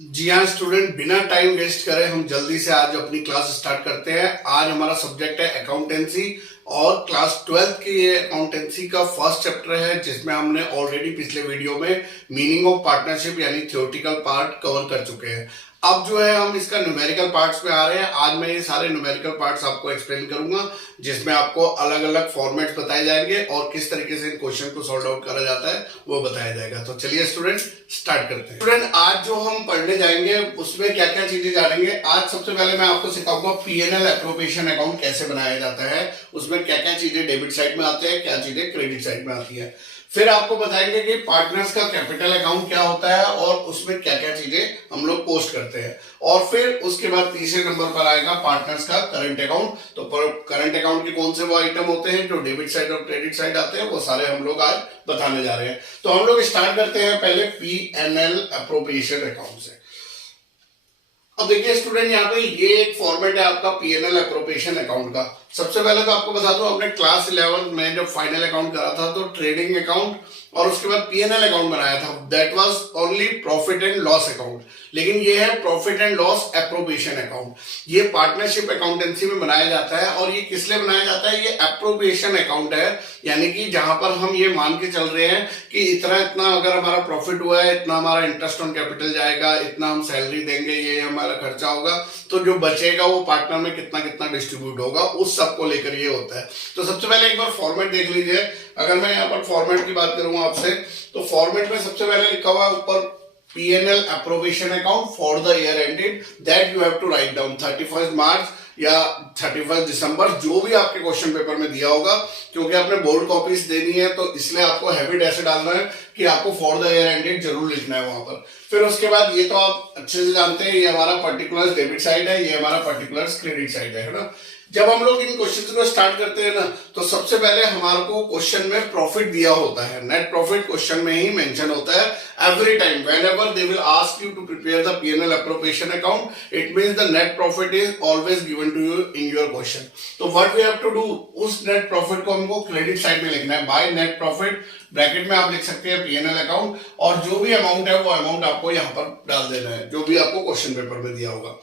जी हाँ स्टूडेंट, बिना time waste करे हम जल्दी से आज अपनी क्लास स्टार्ट करते हैं। आज हमारा सब्जेक्ट है अकाउंटेंसी और क्लास 12th की ये अकाउंटेंसी का फर्स्ट चैप्टर है, जिसमें हमने ऑलरेडी पिछले वीडियो में मीनिंग ऑफ पार्टनरशिप यानी थ्योरेटिकल पार्ट कवर कर चुके हैं। अब जो है हम इसका न्यूमेरिकल पार्ट्स में आ रहे हैं। आज मैं ये सारे न्यूमेरिकल पार्ट्स आपको एक्सप्लेन करूंगा, जिसमें आपको अलग अलग फॉर्मेट्स बताए जाएंगे और किस तरीके से इन क्वेश्चन को सॉल्व आउट करा जाता है वो बताया जाएगा। तो चलिए स्टूडेंट स्टार्ट करते हैं। स्टूडेंट, आज जो हम पढ़ने जाएंगे उसमें क्या क्या चीजें जानेंगे। आज सबसे पहले मैं आपको सिखाऊंगा पीएनएल एप्रोप्रिएशन अकाउंट कैसे बनाया जाता है, उसमें क्या क्या चीजें डेबिट साइड में आते हैं, क्या चीजें क्रेडिट साइड में आती है। फिर आपको बताएंगे कि पार्टनर्स का कैपिटल अकाउंट क्या होता है और उसमें क्या क्या चीजें हम लोग पोस्ट करते हैं। और फिर उसके बाद तीसरे नंबर पर आएगा पार्टनर्स का करंट अकाउंट। तो करंट अकाउंट के कौन से वो आइटम होते हैं जो डेबिट साइड और क्रेडिट साइड आते हैं, वो सारे हम लोग आज बताने जा रहे हैं। तो हम लोग स्टार्ट करते हैं पहले पीएनएल एप्रोप्रिएशन अकाउंट से। अब देखिए स्टूडेंट, यहाँ पे ये एक फॉर्मेट है आपका पीएनएल एप्रोप्रिएशन अकाउंट का। सबसे पहले तो आपको बता दूं, अपने क्लास 11 में जब फाइनल अकाउंट करा था तो ट्रेडिंग अकाउंट और उसके बाद पीएनएल अकाउंट बनाया था। That was only profit and loss account, लेकिन ये है profit and loss appropriation account. ये पार्टनरशिप अकाउंटेंसी में बनाया जाता है। और ये किस लिए बनाया जाता है? ये एप्रोप्रिएशन अकाउंट है, यानी कि जहां पर हम ये मान के चल रहे हैं कि इतना इतना अगर हमारा प्रॉफिट हुआ है, इतना हमारा इंटरेस्ट ऑन कैपिटल जाएगा, इतना हम सैलरी देंगे, ये हमारा खर्चा होगा, तो जो बचेगा वो पार्टनर में कितना कितना डिस्ट्रीब्यूट होगा, उस सबको लेकर ये होता है। तो सबसे पहले एक बार फॉर्मेट देख लीजिए। अगर मैं यहाँ पर फॉर्मेट की बात करूंगा आपसे, तो फॉर्मेट में सबसे पहले लिखा हुआ है ऊपर PNL appropriation account for the year ended that you have to write down 31 March या 31 दिसंबर, जो भी आपके क्वेश्चन पेपर में दिया होगा। क्योंकि आपने बोर्ड कॉपीज देनी है तो इसलिए आपको हैबिट ऐसे डालना है कि आपको फॉर द ईयर एंडेड जरूर लिखना है वहां पर। फिर उसके बाद ये तो आप अच्छे से जानते हैं, ये हमारा पर्टिकुलर डेबिट साइड है, ये हमारा पर्टिकुलर क्रेडिट साइड है ना। जब हम लोग इन क्वेश्चन को स्टार्ट करते हैं ना, तो सबसे पहले हमारे को क्वेश्चन में प्रॉफिट दिया होता है। नेट प्रॉफिट क्वेश्चन में ही मेंशन होता है every time whenever they will ask you to prepare the PNL appropriation account, it means the net profit is always given to you in your question. तो what we have to do, उस net profit को हमको credit side में लिखना है। By net profit bracket में आप लिख सकते हैं पीएनएल अकाउंट, और जो भी अमाउंट है वो अमाउंट आपको यहाँ पर डाल देना है, जो भी आपको क्वेश्चन पेपर में दिया होगा।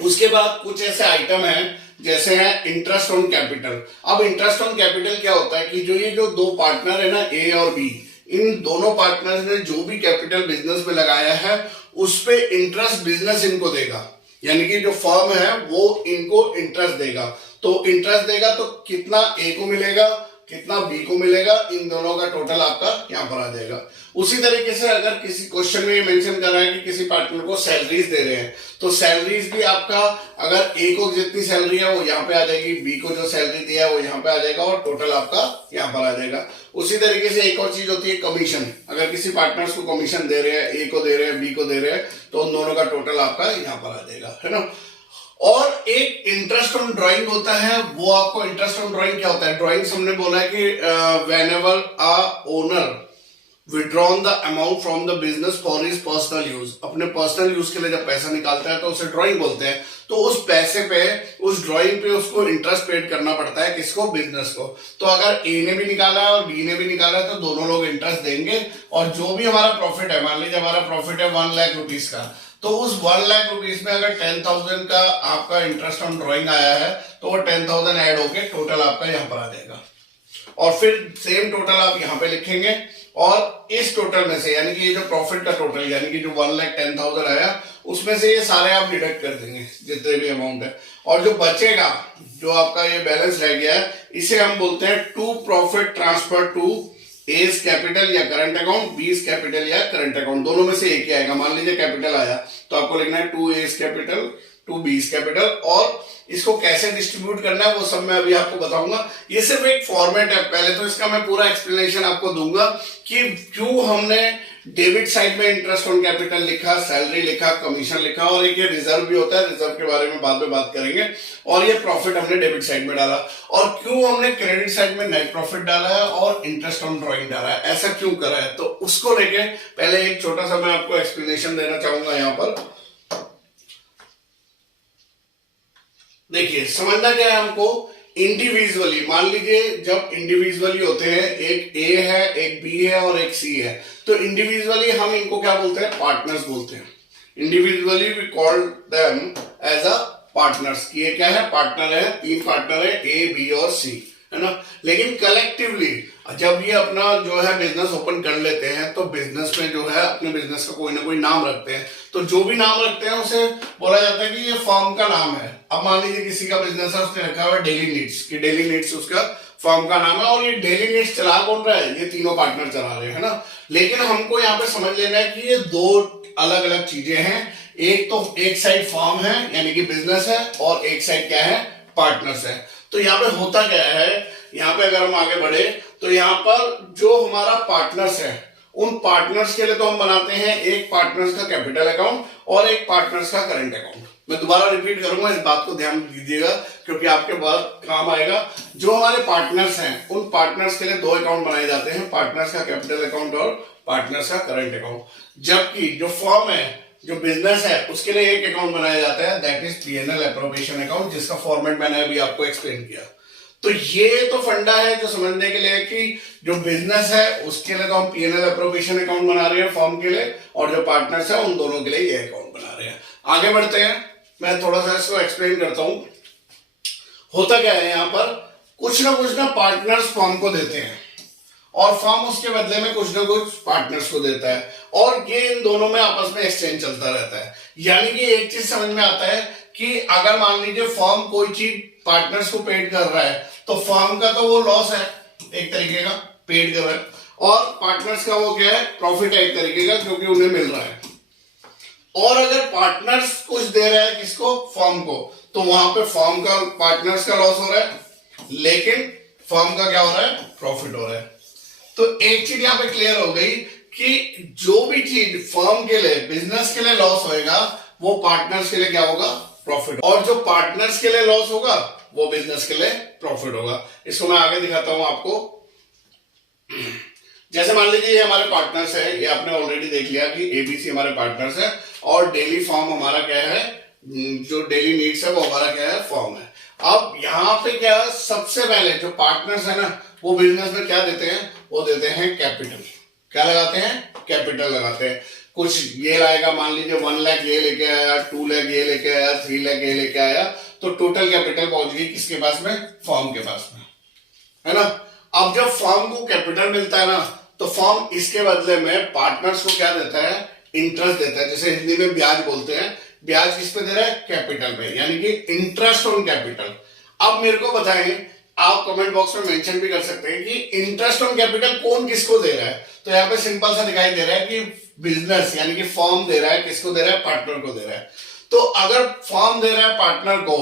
उसके बाद कुछ ऐसे आइटम हैं जैसे है इंटरेस्ट ऑन कैपिटल। अब इंटरेस्ट ऑन कैपिटल क्या होता है कि जो दो पार्टनर है ना, ए और बी, इन दोनों पार्टनर्स ने जो भी कैपिटल बिजनेस में लगाया है उस पे इंटरेस्ट बिजनेस इनको देगा, यानी कि जो फर्म है वो इनको इंटरेस्ट देगा। तो इंटरेस्ट देगा तो कितना ए को मिलेगा, कितना बी को मिलेगा, इन दोनों का टोटल आपका यहाँ पर आ जाएगा। उसी तरीके से अगर किसी क्वेश्चन में ये मेंशन कर रहा है कि किसी पार्टनर को सैलरीज दे रहे हैं, तो सैलरीज भी आपका अगर ए को जितनी सैलरी है वो यहाँ पे आ जाएगी, बी को जो सैलरी दिया है वो यहाँ पे आ जाएगा, और टोटल आपका यहाँ पर आ जाएगा। उसी तरीके से एक और चीज होती है कमीशन। अगर किसी पार्टनर्स को कमीशन दे रहे हैं, ए को दे रहे हैं, बी को दे रहे हैं, तो उन दोनों का टोटल आपका यहाँ पर आ जाएगा, है ना। और एक इंटरेस्ट ऑन ड्राइंग होता है। वो आपको इंटरेस्ट ऑन ड्राइंग क्या होता है? ड्राइंग्स हमने बोला है कि whenever a owner withdrawn the amount from the business for his personal use, अपने पर्सनल यूज के लिए जब पैसा निकालता है तो उसे ड्राइंग बोलते हैं। तो उस पैसे पे, उस ड्राइंग पे उसको इंटरेस्ट पेड करना पड़ता है, किसको? बिजनेस को। तो अगर ए ने भी निकाला है और बी ने भी निकाला है तो दोनों लोग इंटरेस्ट देंगे। और जो भी हमारा प्रॉफिट है, मान लीजिए हमारा प्रॉफिट है 1 लाख रुपीज का, तो उस 1 लाख रुपीज में अगर 10,000 का आपका इंटरेस्ट ऑन ड्राइंग आया है तो वो 10,000 ऐड होके टोटल आपका यहाँ पर आ जाएगा। और फिर सेम टोटल आप यहाँ पे लिखेंगे, और इस टोटल में से, यानी कि ये जो प्रॉफिट का टोटल, यानी कि जो 1,10,000 आया, उसमें से ये सारे आप डिडक्ट कर देंगे जितने भी अमाउंट है। और जो बचेगा, जो आपका ये बैलेंस रह गया है, इसे हम बोलते हैं to profit transfer to A's capital या करंट अकाउंट, बीज कैपिटल या करंट अकाउंट, दोनों में से एक ही आएगा। मान लीजिए कैपिटल आया तो आपको लिखना है to A's capital to B's capital, और इसको कैसे डिस्ट्रीब्यूट करना है वो सब मैं अभी आपको बताऊंगा। ये सिर्फ एक फॉर्मेट है। पहले तो इसका मैं पूरा एक्सप्लेनेशन आपको दूंगा कि क्यों हमने डेबिट साइड में इंटरेस्ट ऑन कैपिटल लिखा, सैलरी लिखा, कमीशन लिखा, और एक ये रिजर्व भी होता है, रिजर्व के बारे में बाद में बात करेंगे। और ये प्रॉफिट हमने डेबिट साइड में डाला, और क्यों हमने क्रेडिट साइड में नेट प्रॉफिट डाला है और इंटरेस्ट ऑन ड्राइंग डाला है, ऐसा क्यों करा है, तो उसको लेके पहले एक छोटा सा मैं आपको एक्सप्लेनेशन देना चाहूंगा। यहाँ पर देखिए, समझना क्या है हमको, इंडिविजुअली, मान लीजिए जब इंडिविजुअली होते हैं, एक ए है, एक बी है और एक सी है, तो इंडिविजुअली हम इनको क्या बोलते हैं? पार्टनर्स बोलते हैं। Individually we call them as a partners. ये क्या है? पार्टनर है, 3 पार्टनर है, ए बी और सी, है ना। लेकिन कलेक्टिवली जब ये अपना जो है बिजनेस ओपन कर लेते हैं तो बिजनेस में जो है अपने बिजनेस का कोई ना कोई नाम रखते हैं। तो जो भी नाम रखते हैं उसे बोला जाता है कि ये फर्म का नाम है। अब मान लीजिए किसी का बिजनेस है, उसने रखा हुआ है डेली नीड्स, कि डेली नीड्स उसका फर्म का नाम है, और ये डेली नीड्स चला कौन रहा है? ये तीनों पार्टनर चला रहे हैं, है ना। लेकिन हमको यहाँ पे समझ लेना है कि ये 2 अलग अलग चीजें हैं। एक साइड फर्म है यानी कि बिजनेस है, और एक साइड क्या है? पार्टनर्स है। तो यहाँ पे होता क्या है, यहाँ पे अगर हम आगे बढ़े तो यहाँ पर जो हमारा पार्टनर्स है, उन पार्टनर्स के लिए तो हम बनाते हैं एक पार्टनर्स का कैपिटल अकाउंट और एक पार्टनर्स का करंट अकाउंट। मैं दोबारा रिपीट करूंगा, इस बात को ध्यान दीजिएगा क्योंकि आपके बाद काम आएगा। जो हमारे पार्टनर्स हैं उन पार्टनर्स के लिए 2 अकाउंट बनाए जाते हैं, पार्टनर्स का कैपिटल अकाउंट और पार्टनर्स का करंट अकाउंट। जबकि जो फर्म है, जो बिजनेस है, उसके लिए एक अकाउंट बनाया जाता है, that is PNL appropriation account, जिसका फॉर्मेट मैंने अभी आपको एक्सप्लेन किया। तो ये तो फंडा है जो समझने के लिए कि जो बिजनेस है उसके लिए तो हम पीएनएल एप्रोप्रिएशन अकाउंट बना रहे हैं फर्म के लिए, और जो पार्टनर्स है उन दोनों के लिए ये अकाउंट बना रहे हैं। आगे बढ़ते हैं, मैं थोड़ा सा इसको एक्सप्लेन करता हूं। होता क्या है, यहां पर कुछ ना पार्टनर्स फर्म को देते हैं और फर्म उसके बदले में कुछ ना कुछ पार्टनर्स को देता है, और ये इन दोनों में आपस में एक्सचेंज चलता रहता है। यानी कि एक चीज समझ में आता है कि अगर मान लीजिए फर्म कोई चीज पार्टनर्स को पेड कर रहा है तो फर्म का तो वो लॉस है एक तरीके का, पेड कर रहा है, और पार्टनर्स का वो क्या है? प्रॉफिट है एक तरीके का, क्योंकि उन्हें मिल रहा है। और अगर पार्टनर्स कुछ दे रहा है किसको? फर्म को, तो वहां पे फर्म का, पार्टनर्स का लॉस हो रहा है, लेकिन फर्म का क्या हो रहा है? प्रॉफिट हो रहा है। तो एक चीज यहां पे क्लियर हो गई कि जो भी चीज फर्म के लिए, बिजनेस के लिए लॉस होएगा, वो पार्टनर्स के लिए क्या होगा? प्रॉफिट। और जो पार्टनर्स के लिए लॉस होगा वो बिजनेस के लिए प्रॉफिट होगा। इसको मैं आगे दिखाता हूं आपको। जैसे मान लीजिए ये हमारे पार्टनर्स है, ये आपने ऑलरेडी देख लिया कि एबीसी हमारे पार्टनर्स है, और डेली फॉर्म हमारा क्या है? जो डेली नीड्स है वो हमारा क्या है? फॉर्म है। अब यहां पे क्या, सबसे पहले जो पार्टनर्स है ना, वो बिजनेस में क्या देते हैं? वो देते हैं कैपिटल। क्या लगाते हैं? कैपिटल लगाते हैं। कुछ ये लाएगा, मान लीजिए 1 लाख ये लेके आया, 2 लाख ये लेके आया, 3 लाख ये लेके आया, तो टोटल कैपिटल पहुंच गई किसके पास में? फर्म के पास में, है ना। अब जब फर्म को कैपिटल मिलता है ना, तो फर्म इसके बदले में पार्टनर्स को क्या देता है? इंटरेस्ट देता है, जैसे हिंदी में ब्याज बोलते हैं। ब्याज किस पे दे रहा है? कैपिटल पे, यानी कि इंटरेस्ट ऑन कैपिटल। अब मेरे को बताएं, आप कमेंट बॉक्स में मेंशन भी कर सकते हैं कि इंटरेस्ट ऑन कैपिटल कौन किसको दे रहा है। तो यहाँ पे सिंपल सा दिखाई दे रहा है कि बिजनेस यानी कि फर्म दे रहा है, किसको दे रहा है? पार्टनर को दे रहा है। तो अगर फर्म दे रहा है पार्टनर को,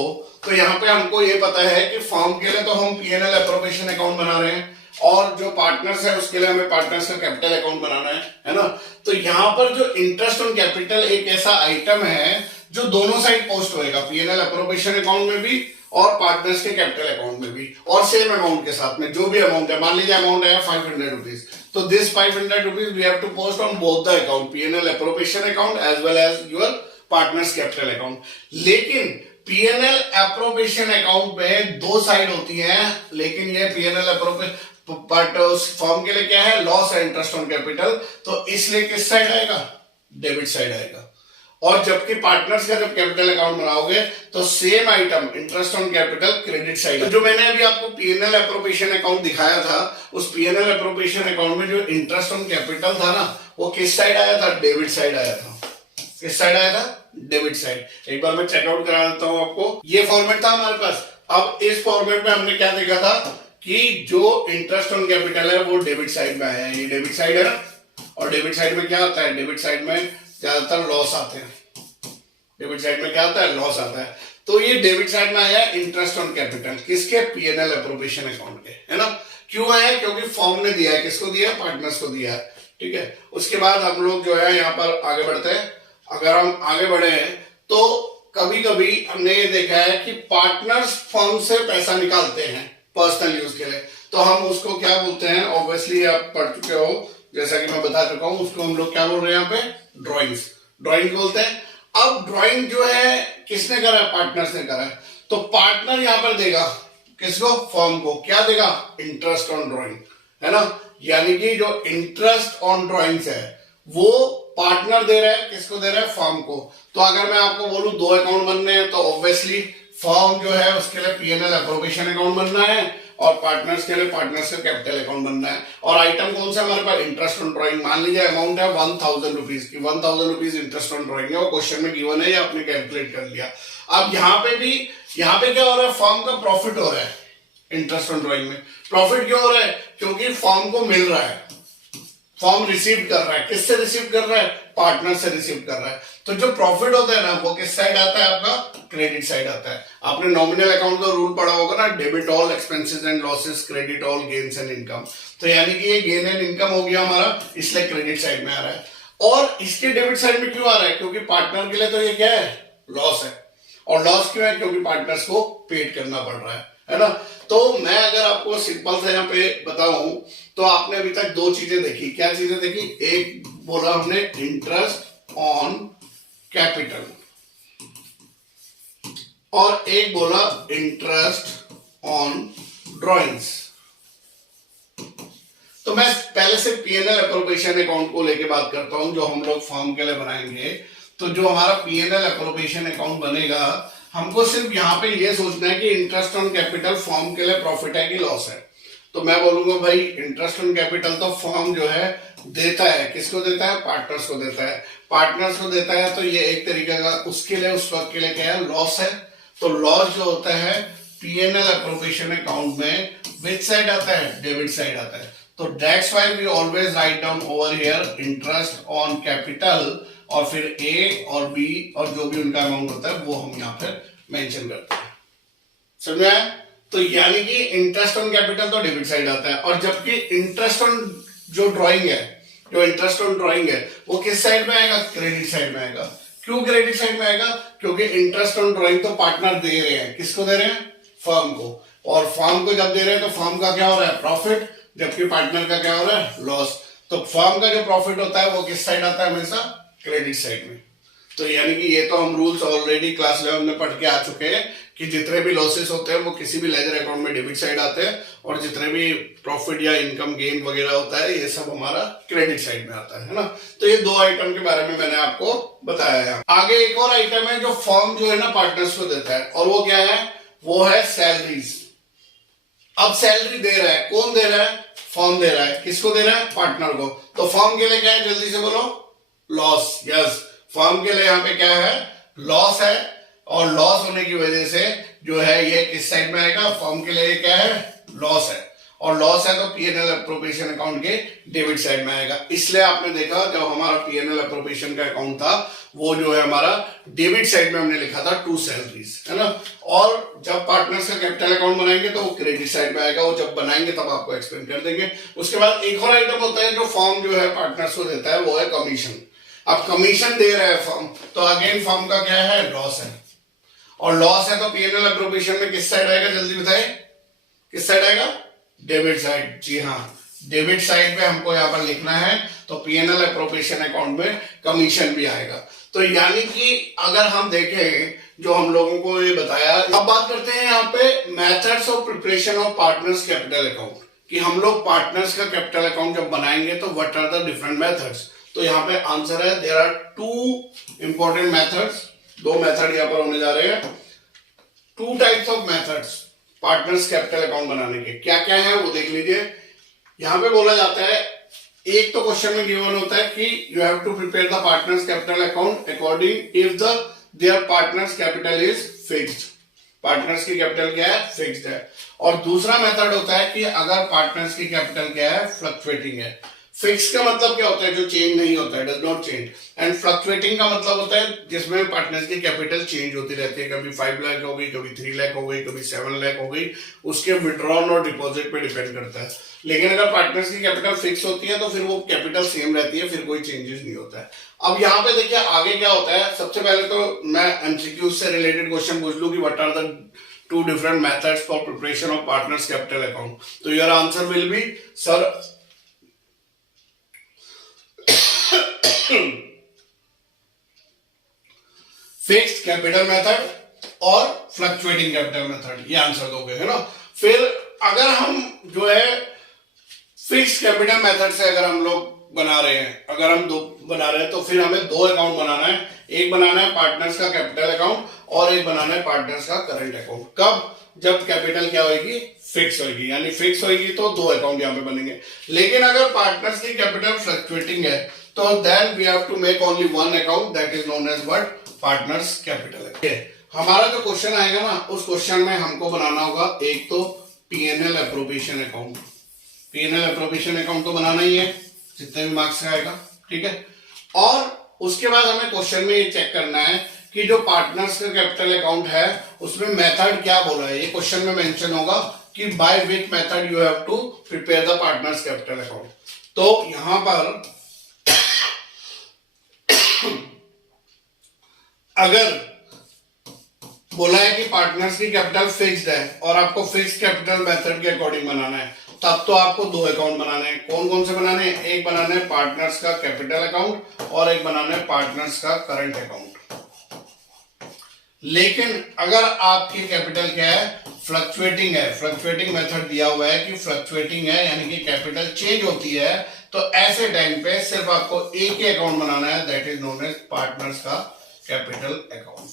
तो यहाँ पे हमको ये पता है कि फर्म के लिए तो हम पीएनएल एप्रोप्रिएशन अकाउंट बना रहे हैं, और जो पार्टनर्स है उसके लिए हमें पार्टनर्स का कैपिटल अकाउंट बनाना है ना। तो यहाँ पर जो इंटरेस्ट ऑन कैपिटल एक ऐसा आइटम है जो दोनों साइड पोस्ट होएगा, पीएनएल एप्रोप्रिएशन अकाउंट में भी और पार्टनर्स के कैपिटल अकाउंट में भी, और सेम अमाउंट के साथ में। जो भी अमाउंट है, मान लीजिए अमाउंट है 500 रुपीज, तो this 500 rupees we have to post on both the account, PNL appropriation account as well as your partners capital account. लेकिन पीएनएल एप्रोप्रिएशन अकाउंट में 2 साइड होती है, लेकिन ये पीएनएल एप्रोप्रिएशन बट उस फर्म के लिए क्या है? लॉस है इंटरेस्ट ऑन कैपिटल, तो इसलिए किस साइड आएगा? डेबिट साइड आएगा। और जबकि पार्टनर्स का जब कैपिटल अकाउंट बनाओगे तो same item interest on capital credit side. तो जो मैंने अभी आपको पीएनएल एप्रोप्रिएशन अकाउंट दिखाया था, उस पीएनएल एप्रोप्रिएशन अकाउंट में जो इंटरेस्ट ऑन कैपिटल था ना, वो किस साइड आया था? डेबिट साइड आया था। किस साइड आया था? Debit side. एक बार मैं चेकआउट करा देता हूं आपको। ये फॉर्मेट था हमारे पास। अब इस फॉर्मेट में हमने क्या देखा था कि जो इंटरेस्ट ऑन कैपिटल है वो डेबिट साइड में आया है। ये डेबिट साइड है ना, और डेबिट साइड में क्या आता है? डेबिट साइड में ज्यादातर लॉस आते हैं। डेबिट साइड में क्या आता है? लॉस आता है। तो ये डेबिट साइड में आया इंटरेस्ट ऑन कैपिटल, किसके? पीएनएल एप्रोप्रिएशन अकाउंट के, है ना। क्यों आया? क्योंकि फर्म ने दिया है, किसको दिया? पार्टनर्स को दिया है, ठीक है। उसके बाद हम लोग जो है यहाँ पर आगे बढ़ते हैं। अगर हम आगे बढ़े तो कभी कभी हमने ये देखा है कि पार्टनर्स फर्म से पैसा निकालते हैं पर्सनल यूज के लिए, तो हम उसको क्या बोलते हैं? ऑब्वियसली आप पढ़ चुके हो, जैसा कि मैं बता चुका हूं, उसको हम लोग क्या बोल रहे हैं यहाँ पे? ड्रॉइंग्स। ड्रॉइंग बोलते हैं। अब ड्राइंग जो है किसने करा है? पार्टनर्स ने करा है। तो पार्टनर यहां पर देगा किसको? फर्म को। क्या देगा? इंटरेस्ट ऑन ड्राइंग, है ना। यानी कि जो इंटरेस्ट ऑन ड्राइंग्स है वो पार्टनर दे रहा है, किसको दे रहा है? फर्म को। तो अगर मैं आपको बोलूं 2 अकाउंट बनने हैं तो ऑब्वियसली फर्म जो है उसके लिए पीएनएल एप्रोप्रिएशन अकाउंट बनना है और पार्टनर्स के लिए पार्टनर्स का कैपिटल अकाउंट बनना है। और आइटम कौन सा हमारे पास? Interest on drawing. मान लीजिए अमाउंट है 1000 रुपीज की, 1000 रुपीज इंटरेस्ट ऑन ड्रॉइंग है, वो क्वेश्चन में गिवन है, या आपने कैलकुलेट कर लिया। अब यहाँ पे क्या हो रहा है? फर्म का प्रॉफिट हो रहा है इंटरेस्ट ऑन ड्रॉइंग में। प्रॉफिट क्यों हो रहा है? क्योंकि फर्म को मिल रहा है, फर्म रिसीव कर रहा है। किससे रिसीव कर रहा है? पार्टनर से रिसीव कर रहा है। तो जो प्रॉफिट होता है ना, वो किस साइड आता है? आपका क्रेडिट साइड आता है। आपने नॉमिनल अकाउंट का रूल पढ़ा होगा ना, debit all expenses and losses, credit all gains and income. तो यानी कि ये गेन एंड इनकम हो गया हमारा, इसलिए क्रेडिट साइड में आ रहा है। और इसके डेबिट साइड में क्यों आ रहा है? क्योंकि पार्टनर के लिए तो ये क्या है? लॉस है। और लॉस क्यों है? क्योंकि पार्टनर्स को पेड करना पड़ रहा है ना। तो मैं अगर आपको सिंपल से यहाँ पे बताऊं तो आपने अभी तक 2 चीजें देखी। क्या चीजें देखी? एक बोला हमने इंटरेस्ट ऑन कैपिटल, और एक बोला इंटरेस्ट ऑन ड्रॉइंग्स। तो मैं पहले से पीएनएल एप्रोप्रिएशन अकाउंट को लेके बात करता हूं, जो हम लोग फर्म के लिए बनाएंगे। तो जो हमारा पीएनएल एप्रोप्रिएशन अकाउंट बनेगा, हमको सिर्फ यहाँ पे ये सोचना है कि इंटरेस्ट ऑन कैपिटल फर्म के लिए प्रॉफिट है कि लॉस है। तो मैं बोलूंगा भाई इंटरेस्ट ऑन कैपिटल तो फर्म जो है देता है। किसको देता है? पार्टनर्स को देता है। पार्टनर्स को देता है तो ये एक तरीके का उसके लिए, उस वक्त के लिए क्या है? लॉस है। तो लॉस जो होता है पीएनएल एप्रोप्रिएशन अकाउंट में विच साइड आता है? डेबिट साइड आता है। तो that's why we always write down over here interest on capital, और फिर ए और बी और जो भी उनका अमाउंट होता है वो हम यहाँ पर मेंशन करते हैं। समझ में आया? तो यानी कि इंटरेस्ट ऑन कैपिटल तो डेबिट साइड आता है, और जबकि इंटरेस्ट ऑन जो ड्राइंग है, जो इंटरेस्ट ऑन ड्राइंग है, वो किस साइड में आएगा? क्रेडिट साइड में आएगा। क्यों क्रेडिट साइड में आएगा? क्योंकि इंटरेस्ट ऑन ड्राइंग तो पार्टनर दे रहे हैं। किसको दे रहे हैं? फर्म को। और फर्म को जब दे रहे हैं तो फर्म का क्या हो रहा है? प्रॉफिट, जबकि पार्टनर का क्या हो रहा है? लॉस। तो फर्म का जो प्रॉफिट होता है वो किस साइड आता है? हमेशा क्रेडिट साइड में। तो यानी कि ये तो हम रूल्स ऑलरेडी क्लास 11 में पढ़ के आ चुके हैं कि जितने भी लॉसेस होते हैं वो किसी भी लेजर अकाउंट में डेबिट साइड आते हैं, और जितने भी प्रॉफिट या इनकम गेन वगैरह होता है ये सब हमारा क्रेडिट साइड में आता है ना। तो ये 2 आइटम के बारे में मैंने आपको बताया है। आगे एक और आइटम है जो फर्म जो है ना पार्टनर्स को देता है, और वो क्या है? वो है सैलरीज। अब सैलरी दे रहा है, कौन दे रहा है? फर्म दे रहा है। किसको दे रहा है? पार्टनर को। तो फर्म के लिए क्या है? जल्दी से बोलो। लॉस। यस, फर्म के लिए यहाँ पे क्या है? लॉस है। और लॉस होने की वजह से जो है ये किस साइड में आएगा? फर्म के लिए क्या है? लॉस है। और लॉस है तो पीएनएल एप्रोप्रिएशन अकाउंट के डेबिट साइड में आएगा। इसलिए आपने देखा जब हमारा पीएनएल एप्रोप्रिएशन का अकाउंट था वो जो है हमारा डेबिट साइड में हमने लिखा था टू सैलरीज, है ना। और जब पार्टनर्स का कैपिटल अकाउंट बनाएंगे तो वो क्रेडिट साइड में आएगा। वो जब बनाएंगे तब आपको एक्सप्लेन कर देंगे। उसके बाद एक और आइटम होता है जो फर्म जो है पार्टनर्स को देता है, वो है कमीशन। अब कमीशन दे रहा है फर्म, तो अगेन फर्म का क्या है? लॉस है। और लॉस है तो पीएनएल एप्रोप्रिएशन में किस साइड आएगा? जल्दी बताइए, किस साइड आएगा? Debit side. जी हाँ, डेबिट साइड पे हमको यहाँ पर लिखना है। तो पीएनएल एप्रोप्रिएशन अकाउंट में कमीशन भी आएगा। तो यानी कि अगर हम देखें जो हम लोगों को ये बताया, अब बात करते हैं यहाँ पे methods of preparation of partners capital account, कि हम लोग पार्टनर्स का कैपिटल अकाउंट जब बनाएंगे तो what are the different methods. तो यहाँ पे आंसर है there are 2 important methods. 2 method यहाँ पर होने जा रहे हैं। 2 types of methods partners capital account बनाने के। क्या क्या है वो देख लीजिए। यहां पे बोला जाता है, एक तो क्वेश्चन में गिवन होता है कि you have to prepare the partners capital account according if the their partners capital is fixed. Partners की कैपिटल क्या है? फिक्स्ड है। और दूसरा मेथड होता है कि अगर पार्टनर्स की कैपिटल क्या है? फ्लक्चुएटिंग है। फिक्स का मतलब क्या होता है? जो चेंज नहीं होता है, does not change. And fluctuating का मतलब होता है जिसमें पार्टनर्स की कैपिटल चेंज होती रहती है। कभी 5 लाख हो गई, कभी 3 लाख हो गई, कभी 7 लाख हो गई। उसके विड्रॉल और डिपॉजिट पे डिपेंड करता है। लेकिन अगर पार्टनर्स की कैपिटल फिक्स होती है तो फिर वो कैपिटल सेम रहती है, फिर कोई चेंजेस नहीं होता है। अब यहाँ पे देखिए आगे क्या होता है। सबसे पहले तो मैं एमसीक्यू से रिलेटेड क्वेश्चन पूछ लूं कि what are the 2 different methods for preparation of partners capital account. So your answer will be, sir, fixed capital method और फ्लक्चुएटिंग कैपिटल मेथड, ये आंसर दोगे, है ना। फिर अगर हम जो है फिक्स्ड कैपिटल मेथड से अगर हम लोग बना रहे हैं, अगर हम बना रहे हैं, तो फिर हमें दो अकाउंट बनाना है। एक बनाना है पार्टनर्स का कैपिटल अकाउंट और एक बनाना है पार्टनर्स का करंट अकाउंट। कब? जब कैपिटल क्या होगी? फिक्स होगी, यानी फिक्स होगी तो दो अकाउंट यहाँ पे बनेंगे। लेकिन अगर पार्टनर्स की कैपिटल फ्लक्चुएटिंग है तो then we have to make only one account, that is known as what? Partners capital. हमारा जो क्वेश्चन आएगा ना, उस क्वेश्चन में हमको बनाना होगा एक तो PNL appropriation account. PNL appropriation account तो बनाना ही है जितने भी मार्क्स का आएगा, ठीक है। और उसके बाद हमें क्वेश्चन में ये चेक करना है कि जो पार्टनर्स का कैपिटल अकाउंट है उसमें मेथड क्या बोला है। ये क्वेश्चन में मेंशन होगा कि by which method you have to prepare the partners capital account. तो यहां पर अगर बोला है कि पार्टनर्स की कैपिटल फिक्स्ड है और आपको फिक्स्ड कैपिटल मेथड के अकॉर्डिंग बनाना है, तब तो आपको दो अकाउंट बनाने हैं। कौन कौन से बनाने हैं? एक बनाना है पार्टनर्स का कैपिटल अकाउंट और एक बनाना है पार्टनर्स का करंट अकाउंट। लेकिन अगर आपकी कैपिटल क्या है? फ्लक्चुएटिंग है, फ्लक्चुएटिंग मेथड दिया हुआ है कि फ्लक्चुएटिंग है यानी कि कैपिटल चेंज होती है, तो ऐसे टाइम पे सिर्फ आपको एक ही अकाउंट बनाना है, that is known as partners का कैपिटल अकाउंट।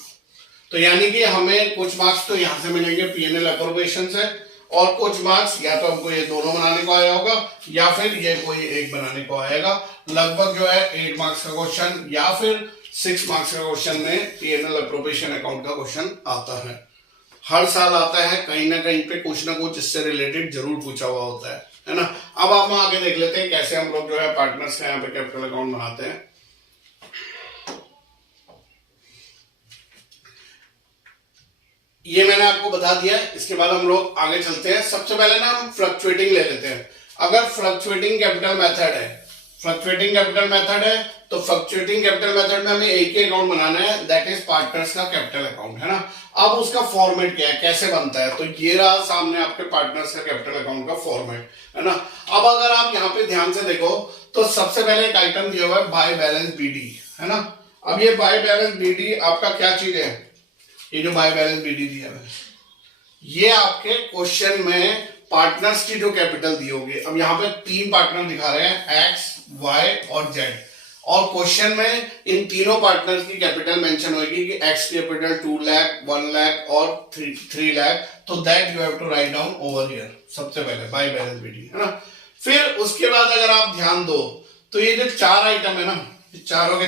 तो यानी कि हमें कुछ मार्क्स तो यहां से मिलेंगे पीएनएल अप्रोप्रिएशन से, और कुछ मार्क्स या तो हमको ये दोनों बनाने को आया होगा या फिर ये कोई एक बनाने को आएगा। लगभग जो है 8 मार्क्स का क्वेश्चन या फिर 6 मार्क्स का क्वेश्चन में पीएनएल अप्रोप्रिएशन अकाउंट का क्वेश्चन आता है। हर साल आता है, कहीं ना कहीं पे कुछ ना कुछ इससे रिलेटेड जरूर पूछा हुआ होता है ना। अब हम आगे देख लेते हैं कैसे हम लोग जो है पार्टनर्स का यहाँ पे कैपिटल अकाउंट बनाते हैं। ये मैंने आपको बता दिया है, इसके बाद हम लोग आगे चलते हैं। सबसे पहले ना हम फ्लक्चुएटिंग ले लेते हैं। अगर फ्लक्चुएटिंग कैपिटल मेथड है, फ्लक्चुएटिंग कैपिटल मेथड है, तो फ्लक्चुएटिंग कैपिटल मेथड में हमें एक ही अकाउंट बनाना है, दैट इज पार्टनर्स का कैपिटल अकाउंट, है ना। अब उसका फॉर्मेट क्या है, कैसे बनता है, तो ये रहा सामने आपके पार्टनर्स का कैपिटल अकाउंट का फॉर्मेट, है ना। अब अगर आप यहाँ पे ध्यान से देखो तो सबसे पहले एक आइटम दिया हुआ है बाय बैलेंस बीडी, है ना। अब ये बाय बैलेंस बीडी आपका क्या चीज है? ये जो बाय बैलेंस बीडी दिया है ये आपके क्वेश्चन में पार्टनर्स की जो कैपिटल दी होगी। अब यहाँ पे 3 पार्टनर दिखा रहे हैं, एक्स, वाई और जेड, और क्वेश्चन में इन तीनों पार्टनर्स की कैपिटल मेंशन होगी कि एक्स कैपिटल 2 लाख, 1 लाख और 3 लाख, तो that you have to write down over here. सबसे पहले बाय बैलेंस बीडी, है ना। फिर उसके बाद अगर आप ध्यान दो तो ये जो 4 आइटम है ना, चारों के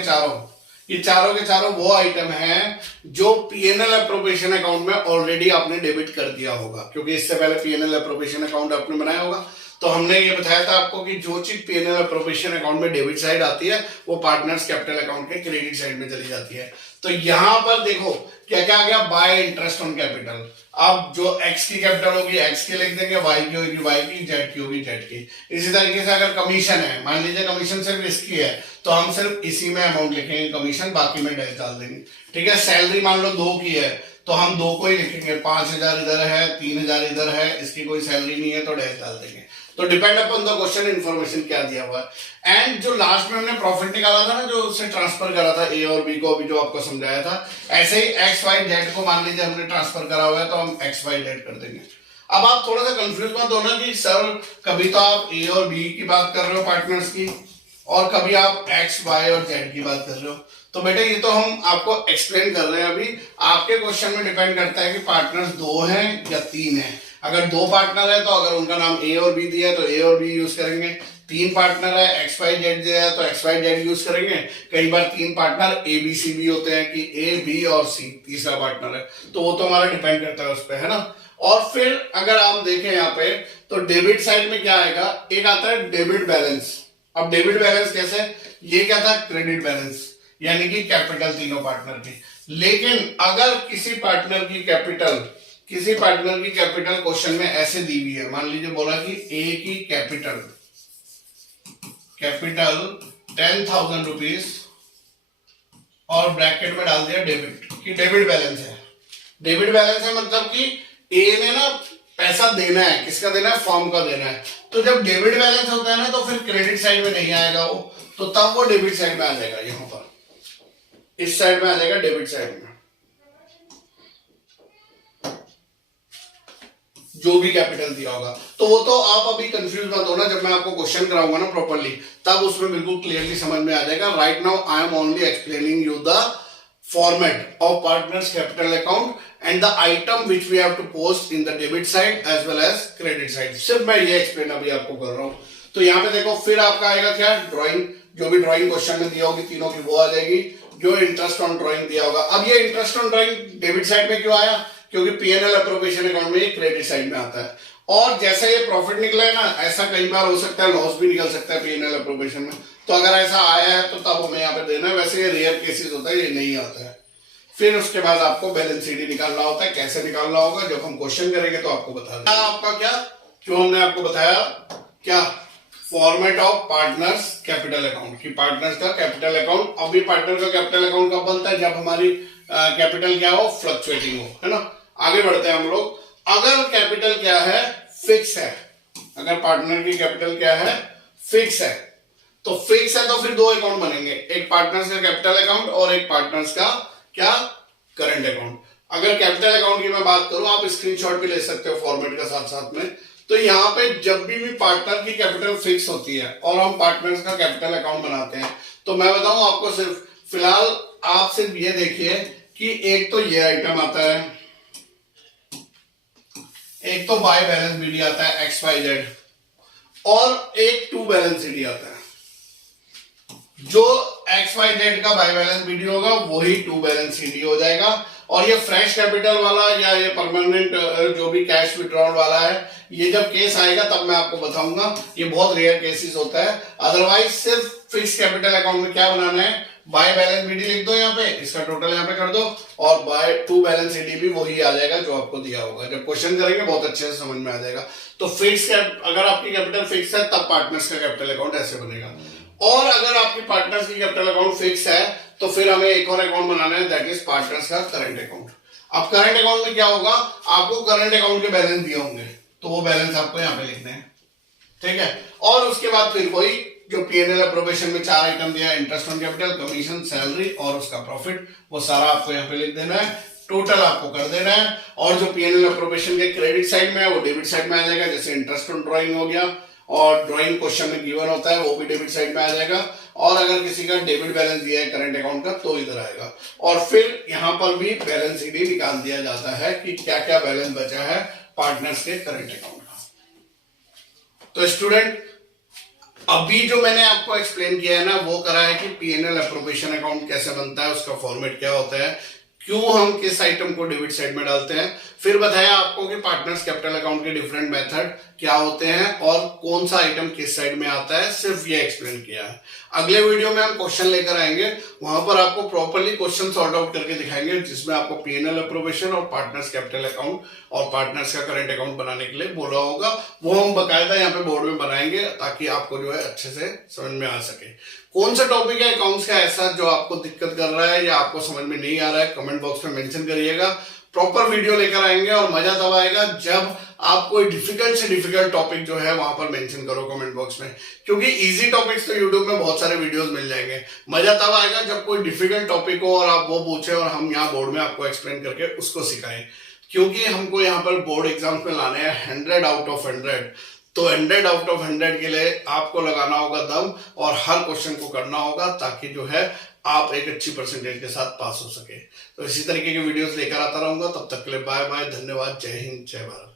चारों वो आइटम है जो पीएनएल अप्रोप्रिएशन अकाउंट में ऑलरेडी आपने डेबिट कर दिया होगा, क्योंकि इससे पहले पीएनएल अप्रोप्रिएशन अकाउंट आपने बनाया होगा। तो हमने ये बताया था आपको कि जो चीज पीएनएल अप्रोप्रिएशन अकाउंट में डेबिट साइड आती है वो पार्टनर्स कैपिटल अकाउंट के क्रेडिट साइड में चली जाती है। तो यहां पर देखो क्या क्या आ गया, बाय इंटरेस्ट ऑन कैपिटल। अब जो एक्स की कैपिटल होगी एक्स की लिख देंगे, वाई की होगी वाई की, जेड की होगी जेड की। इसी तरीके से अगर कमीशन है, मान लीजिए कमीशन सिर्फ इसकी है, तो हम सिर्फ इसी में अमाउंट लिखेंगे कमीशन, बाकी में डैश डाल देंगे, ठीक है। सैलरी मान लो 2 की है तो हम 2 को ही लिखेंगे, 5000 इधर है, 3000 इधर है, इसकी कोई सैलरी नहीं है तो डैश डाल देंगे। तो depend upon the question information क्या दिया हुआ है। एंड जो लास्ट में हमने प्रॉफिट निकाला था ना, जो उससे ट्रांसफर करा था ए और बी को, अभी जो आपको समझाया था, ऐसे ही एक्स वाई जेड को मान लीजिए हमने ट्रांसफर करा हुआ है तो हम एक्स वाई जेड कर देंगे। अब आप थोड़ा सा कंफ्यूज मत होना कि सर कभी तो आप ए और बी की बात कर रहे हो पार्टनर्स की, और कभी आप एक्स वाई और जेड की बात कर रहे हो। तो बेटा ये तो हम आपको एक्सप्लेन कर रहे हैं अभी, आपके क्वेश्चन में डिपेंड करता है कि पार्टनर्स 2 हैं या 3 हैं। अगर 2 पार्टनर है तो अगर उनका नाम ए और बी दिया है तो ए और बी यूज करेंगे। 3 पार्टनर है, एक्स वाई जेड दिया है तो एक्स वाई जेड यूज करेंगे। कई बार 3 पार्टनर ए बी सी भी होते हैं कि ए बी और सी तीसरा पार्टनर है, तो वो तो हमारा डिपेंड करता है उस पर, है ना। और फिर अगर आप देखें यहाँ पे तो डेबिट साइड में क्या आएगा, एक आता है डेबिट बैलेंस। अब डेबिट बैलेंस कैसे, ये क्या था, क्रेडिट बैलेंस, यानी कि कैपिटल तीनों पार्टनर की। लेकिन अगर किसी पार्टनर की कैपिटल क्वेश्चन में ऐसे दी हुई है, मान लीजिए बोला कि ए की कैपिटल 10,000 रुपीज और ब्रैकेट में डाल दिया डेबिट, कि डेबिट बैलेंस है। डेबिट बैलेंस है मतलब कि ए ने ना पैसा देना है, किसका देना है, फॉर्म का देना है। तो जब डेबिट बैलेंस होता है ना तो फिर क्रेडिट साइड में नहीं आएगा वो, तो तब वो डेबिट साइड में आ जाएगा, यहां पर इस साइड में आ जाएगा, डेबिट साइड में। जो भी कैपिटल दिया होगा। तो वो तो आप अभी कंफ्यूज मत होना, जब मैं आपको क्वेश्चन कराऊंगा ना प्रॉपरली, तब उसमें बिल्कुल क्लियरली समझ में आ जाएगा। Right now I am only explaining you the format of partners capital account and the item which we have to post in the debit side as well as credit side। सिर्फ मैं ये explain अभी आपको कर रहा हूं। तो यहाँ पे देखो, फिर आपका आएगा क्या, ड्राइंग, जो भी ड्राइंग क्वेश्चन में दिया होगी तीनों की वो आ जाएगी, जो इंटरेस्ट ऑन ड्राइंग दिया होगा। अब ये interest on drawing debit side में क्यों आया, क्योंकि पीएनएल अप्रोप्रिएशन अकाउंट में ये क्रेडिट साइड में आता है। और जैसा ये प्रॉफिट निकला है ना, ऐसा कई बार हो सकता है लॉस भी निकल सकता है पीएनएल अप्रोप्रिएशन में। तो अगर ऐसा आया है तो तब हमें यहाँ पे देना है, वैसे ये रेयर केसेस होता है, ये नहीं आता है। फिर उसके बाद आपको बैलेंस शीट निकालना होता है। कैसे निकालना होगा जब हम क्वेश्चन करेंगे तो आपको बता दें। आपका क्या, जो हमने आपको बताया क्या, format of partners capital account की, पार्टनर्स का कैपिटल अकाउंट। अभी पार्टनर का कैपिटल अकाउंट कब बनता है, जब हमारी कैपिटल क्या हो, फ्लक्चुएटिंग हो, है ना। आगे बढ़ते हैं हम लोग। अगर कैपिटल क्या है, फिक्स है, अगर पार्टनर की कैपिटल क्या है, फिक्स है, तो फिक्स है तो फिर दो अकाउंट बनेंगे, एक पार्टनर्स का कैपिटल अकाउंट और एक पार्टनर्स का क्या, करंट अकाउंट। अगर कैपिटल अकाउंट की मैं बात करूं, आप स्क्रीनशॉट भी ले सकते हो फॉर्मेट का साथ साथ में। तो यहाँ पे जब भी पार्टनर की कैपिटल फिक्स होती है और हम पार्टनर्स का कैपिटल अकाउंट बनाते हैं, तो मैं बताऊं आपको, सिर्फ फिलहाल आप सिर्फ ये देखिए कि एक तो ये आइटम आता है, एक तो बाय बैलेंस बीडी आता है XYZ, और एक टू बैलेंस सीडी आता है। जो XYZ का बाय बैलेंस बीडी होगा वही टू बैलेंस सीडी हो जाएगा। और ये फ्रेश कैपिटल वाला या ये परमानेंट जो भी कैश विड्रॉल वाला है, ये जब केस आएगा तब मैं आपको बताऊंगा। ये बहुत रेयर केसेस होता है। अदरवाइज सिर्फ फिक्स कैपिटल अकाउंट में क्या बनाना है, बाय बैलेंस बीडी लिख दो यहाँ पे, इसका टोटल यहाँ पे कर दो, और बाय टू बैलेंस सीडी भी वही आ जाएगा जो आपको दिया होगा। जब क्वेश्चन करेंगे बहुत अच्छे से समझ में आ जाएगा। तो फिक्स अगर आपकी कैपिटल फिक्स है तब पार्टनर्स का कैपिटल अकाउंट ऐसे बनेगा। और अगर आपकी पार्टनर्स की कैपिटल अकाउंट फिक्स है तो फिर हमें एक और अकाउंट बनाना है, दैट इज पार्टनर्स का करंट अकाउंट। अब करंट अकाउंट में क्या होगा, आपको करंट अकाउंट के बैलेंस दिए होंगे, तो वो बैलेंस आपको यहाँ पे लिखने हैं, ठीक है। और उसके बाद फिर वही जो पीएनएल अप्रोप्रिएशन में चार आइटम दिया है, interest on capital, commission, salary और उसका प्रॉफिट, वो सारा आपको यहाँ पे लिख देना है, टोटल आपको कर देना है। और जो पीएनएल अप्रोप्रिएशन के क्रेडिट साइड में है वो डेबिट साइड में आ जाएगा, जैसे इंटरेस्ट ऑन ड्राइंग हो गया, और ड्राइंग क्वेश्चन में गिवन होता है वो भी डेबिट साइड में आ जाएगा। और अगर किसी का डेबिट बैलेंस दिया है करंट अकाउंट का तो इधर आएगा। और फिर यहाँ पर भी बैलेंस शीट निकाल दिया जाता है कि क्या क्या बैलेंस बचा है पार्टनर्स के करंट अकाउंट का। तो स्टूडेंट, अभी जो मैंने आपको एक्सप्लेन किया है ना, वो करा है कि पीएनएल अप्रोप्रिएशन अकाउंट कैसे बनता है, उसका फॉर्मेट क्या होता है, क्यों हम किस आइटम को डेबिट साइड में डालते हैं, फिर बताया आपको कि पार्टनर्स कैपिटल अकाउंट के डिफरेंट मेथड क्या होते हैं और कौन सा आइटम किस साइड में आता है, सिर्फ ये एक्सप्लेन किया है। अगले वीडियो में हम क्वेश्चन लेकर आएंगे, वहां पर आपको प्रॉपर्ली क्वेश्चन सॉर्ट आउट करके दिखाएंगे, जिसमें आपको पीएनएल अप्रोप्रिएशन और पार्टनर्स कैपिटल अकाउंट और पार्टनर्स का करंट अकाउंट बनाने के लिए बोला होगा। वो हम बकायदा यहाँ पे बोर्ड में बनाएंगे ताकि आपको जो है अच्छे से समझ में आ सके। कौन सा टॉपिक है अकाउंट्स का ऐसा जो आपको दिक्कत कर रहा है या आपको समझ में नहीं आ रहा है, कमेंट बॉक्स में मेंशन करिएगा। प्रॉपर वीडियो लेकर आएंगे और मजा तब आएगा जब आप कोई डिफिकल्ट से डिफिकल्ट टॉपिक जो है वहां पर मेंशन करो कमेंट बॉक्स में, क्योंकि इजी टॉपिक्स तो यूट्यूब में बहुत सारे वीडियोस मिल जाएंगे। मजा तब आएगा जब कोई डिफिकल्ट टॉपिक हो और आप वो पूछे और हम यहाँ बोर्ड में आपको एक्सप्लेन करके उसको सिखाएं, क्योंकि हमको यहाँ पर बोर्ड एग्जाम्स में लाने हैं 100 आउट ऑफ 100। तो 100 आउट ऑफ 100 के लिए आपको लगाना होगा दम और हर क्वेश्चन को करना होगा, ताकि जो है आप एक अच्छी परसेंटेज के साथ पास हो सके। तो इसी तरीके के वीडियोस लेकर आता रहूंगा, तब तक के लिए बाय बाय, धन्यवाद, जय हिंद, जय भारत।